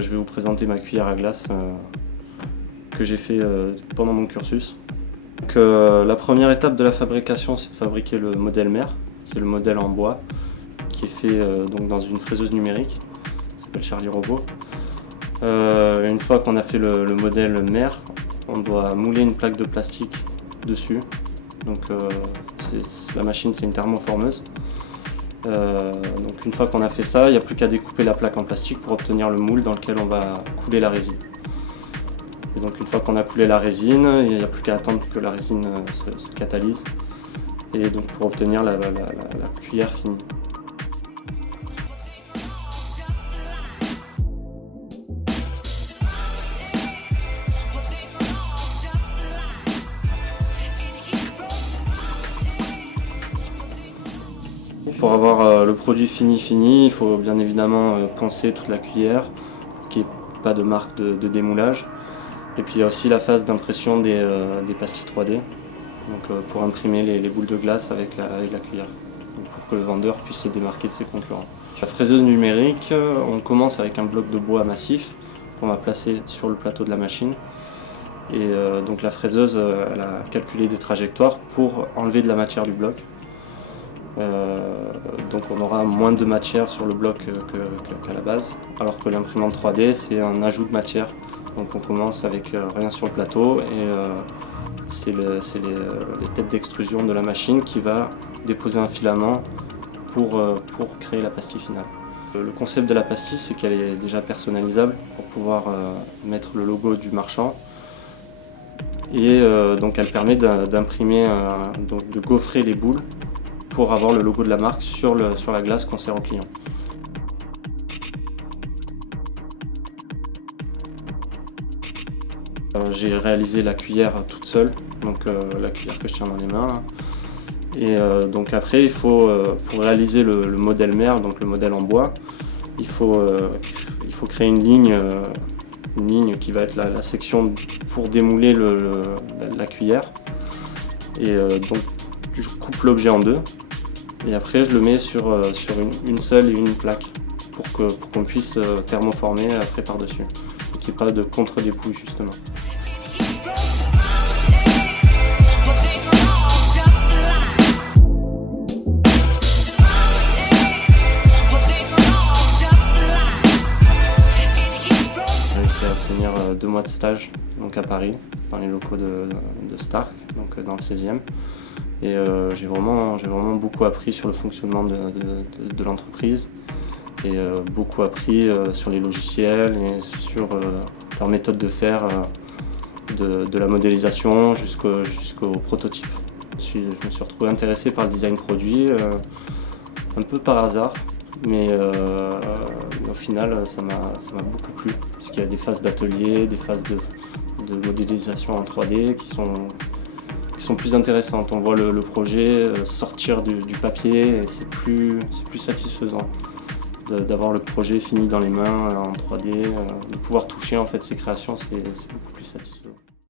je vais vous présenter ma cuillère à glace que j'ai fait pendant mon cursus. Donc, la première étape de la fabrication, c'est de fabriquer le modèle mère, qui est le modèle en bois, qui est fait donc dans une fraiseuse numérique, qui s'appelle Charlie Robot. Une fois qu'on a fait le modèle mère, on doit mouler une plaque de plastique dessus. Donc la machine, c'est une thermoformeuse. Donc une fois qu'on a fait ça, il n'y a plus qu'à découper la plaque en plastique pour obtenir le moule dans lequel on va couler la résine. Et donc une fois qu'on a coulé la résine, il n'y a plus qu'à attendre que la résine se catalyse, et donc pour obtenir la cuillère finie. Pour avoir le produit fini, il faut bien évidemment poncer toute la cuillère, qu'il n'y ait pas de marque de démoulage. Et puis il y a aussi la phase d'impression des pastilles 3D, donc pour imprimer les boules de glace avec la cuillère, donc pour que le vendeur puisse se démarquer de ses concurrents. Sur la fraiseuse numérique, on commence avec un bloc de bois massif qu'on va placer sur le plateau de la machine. Et donc la fraiseuse, elle a calculé des trajectoires pour enlever de la matière du bloc. Donc on aura moins de matière sur le bloc qu'à la base, alors que l'imprimante 3D, c'est un ajout de matière. Donc on commence avec rien sur le plateau, et c'est les têtes d'extrusion de la machine qui va déposer un filament pour créer la pastille finale. Le concept de la pastille, c'est qu'elle est déjà personnalisable pour pouvoir mettre le logo du marchand. Et donc elle permet d'imprimer, de gaufrer les boules pour avoir le logo de la marque sur la glace qu'on sert au client. J'ai réalisé la cuillère toute seule, donc la cuillère que je tiens dans les mains. Et donc après, il faut, pour réaliser le modèle mère, donc le modèle en bois, il faut créer une ligne qui va être la section pour démouler la cuillère. Et donc je coupe l'objet en deux, et après je le mets sur une seule et une plaque pour qu'on puisse thermoformer après par-dessus, et qu'il n'y ait pas de contre-dépouille justement. J'ai réussi à obtenir 2 mois de stage donc à Paris, dans les locaux de Stark, donc dans le 16e. Et j'ai vraiment beaucoup appris sur le fonctionnement de l'entreprise, et beaucoup appris sur les logiciels et sur leur méthode de faire, de la modélisation jusqu'au prototype. Je me suis retrouvé intéressé par le design produit, un peu par hasard, mais au final ça m'a beaucoup plu, puisqu'il y a des phases d'atelier, des phases de modélisation en 3D qui sont plus intéressantes. On voit le projet sortir du papier, et c'est plus satisfaisant d'avoir le projet fini dans les mains en 3D, de pouvoir toucher en fait ses créations, c'est beaucoup plus satisfaisant.